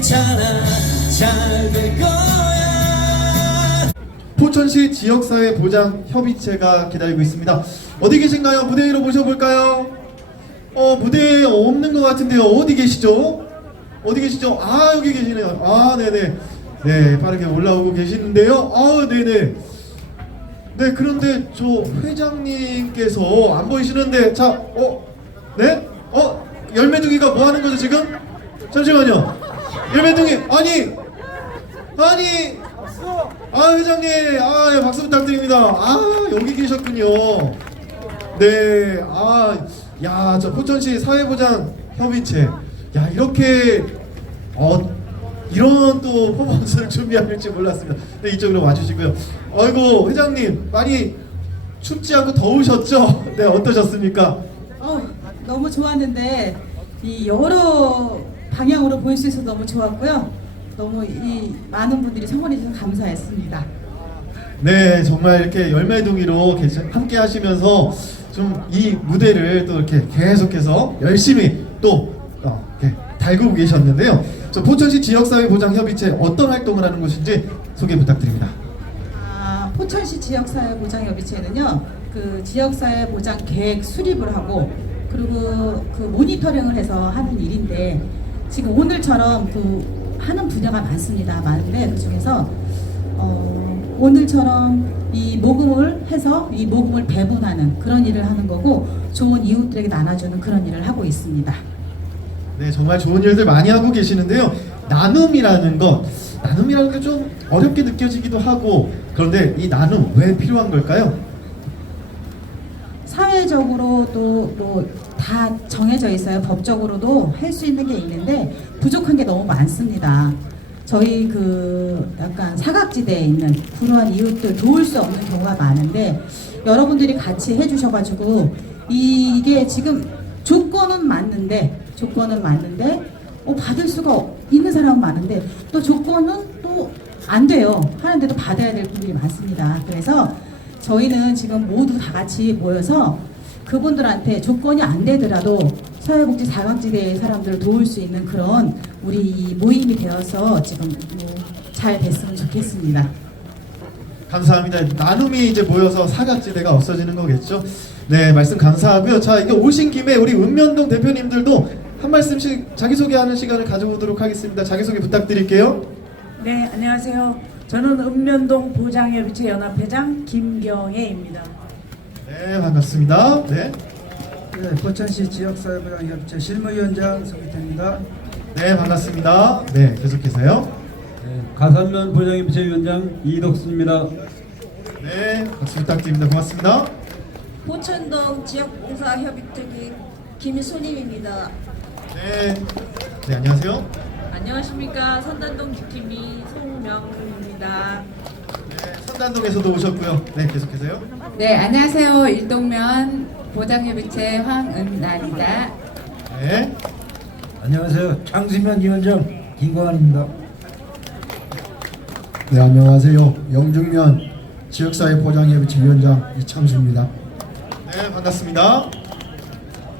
괜찮아 잘 될 거야 포천시 지역사회 보장 협의체가 기다리고 있습니다. 어디 계신가요? 무대 위로 모셔볼까요? 어 무대에 없는 것 같은데요. 어디 계시죠? 어디 계시죠? 아 여기 계시네요. 아 네네 네 빠르게 올라오고 계시는데요. 아 네네 네 그런데 저 회장님께서 안 보이시는데 자 어 네? 어 열매둥이가 뭐 하는 거죠 지금? 잠시만요. 열매둥이 아니 아니. 아 회장님. 아 예, 박수 부탁드립니다. 아 여기 계셨군요. 네아야저 포천시 사회보장 협의체. 야 이렇게 어 이런 또 퍼포먼스를 준비할지 몰랐습니다. 네 이쪽으로 와주시고요. 아이고 회장님. 많이 춥지 않고 더우셨죠? 네 어떠셨습니까? 어, 너무 좋았는데 이 여러 방향으로 보일 수 있어서 너무 좋았고요. 너무 이 많은 분들이 성원해 주셔서 감사했습니다. 네, 정말 이렇게 열매둥이로 함께 하시면서 좀 이 무대를 또 이렇게 계속해서 열심히 또 어, 이렇게 달고 계셨는데요. 저 포천시 지역사회보장협의체 어떤 활동을 하는 곳인지 소개 부탁드립니다. 아, 포천시 지역사회보장협의체는요, 그 지역사회보장 계획 수립을 하고 그리고 그 모니터링을 해서 하는 일인데 지금 오늘처럼 그 하는 분야가 많습니다. 많은데 그 중에서 어, 오늘처럼 이 모금을 해서 이 모금을 배분하는 그런 일을 하는 거고 좋은 이웃들에게 나눠주는 그런 일을 하고 있습니다. 네, 정말 좋은 일들 많이 하고 계시는데요. 나눔이라는 것, 나눔이라는 게 좀 어렵게 느껴지기도 하고 그런데 이 나눔 왜 필요한 걸까요? 사회적으로도 또 다 정해져 있어요. 법적으로도 할 수 있는 게 있는데 부족한 게 너무 많습니다. 저희 그 약간 사각지대에 있는 그러한 이웃들 도울 수 없는 경우가 많은데 여러분들이 같이 해주셔가지고 이, 이게 지금 조건은 맞는데 조건은 맞는데 어, 받을 수가 있는 사람은 많은데 또 조건은 또 안 돼요. 하는데도 받아야 될 분들이 많습니다. 그래서 저희는 지금 모두 다 같이 모여서 그분들한테 조건이 안 되더라도 사회복지 사각지대의 사람들을 도울 수 있는 그런 우리 이 모임이 되어서 지금 뭐잘 됐으면 좋겠습니다. 감사합니다. 나눔이 이제 모여서 사각지대가 없어지는 거겠죠. 네, 말씀 감사하고요. 자, 이게 오신 김에 우리 읍면동 대표님들도 한 말씀씩 자기소개하는 시간을 가져보도록 하겠습니다. 자기소개 부탁드릴게요. 네, 안녕하세요. 저는 읍면동 보장협의체 연합회장 김경애입니다. 네, 반갑습니다. 네. 네, 포천시 지역사회보장협의체 실무위원장 성기태입니다. 네, 반갑습니다. 네, 계속해서요. 네, 가산면 보장협의체 위원장 이덕순입니다. 네, 박수 부탁드립니다. 고맙습니다. 포천동 지역봉사협의특위 김순임입니다. 네. 네, 안녕하세요. 안녕하십니까 선단동 지킴이 송명입니다. 네, 선단동에서도 오셨고요. 네, 계속해서요. 네, 안녕하세요. 일동면 보장협의체 황은날입니다. 네. 안녕하세요. 창수면 위원장 김광환입니다. 네 안녕하세요 영중면 지역사회 보장협의체 위원장 이창수입니다. 네, 반갑습니다.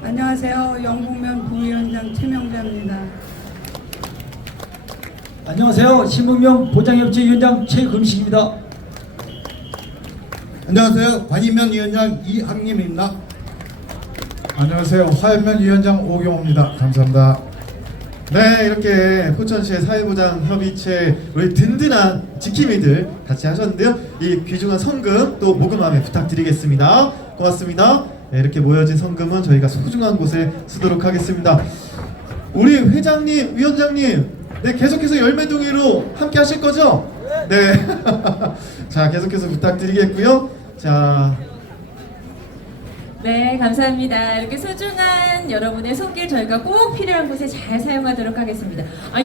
안녕하세요. 영국면 부위원장 최명자입니다. 안녕하세요. 신문명 보장협의체 위원장 최금식입니다. 안녕하세요 관이면 위원장 이학림입니다. 안녕하세요 화연면 위원장 오경호입니다. 감사합니다. 네, 이렇게 포천시의 사회보장 협의체 우리 든든한 지킴이들 같이 하셨는데요. 이 귀중한 성금 또 모금함에 부탁드리겠습니다. 고맙습니다. 네, 이렇게 모여진 성금은 저희가 소중한 곳에 쓰도록 하겠습니다. 우리 회장님, 위원장님, 네 계속해서 열매둥이로 함께 하실 거죠? 네. 자, 계속해서 부탁드리겠고요. 자, 네 감사합니다. 이렇게 소중한 여러분의 손길 저희가 꼭 필요한 곳에 잘 사용하도록 하겠습니다. 아,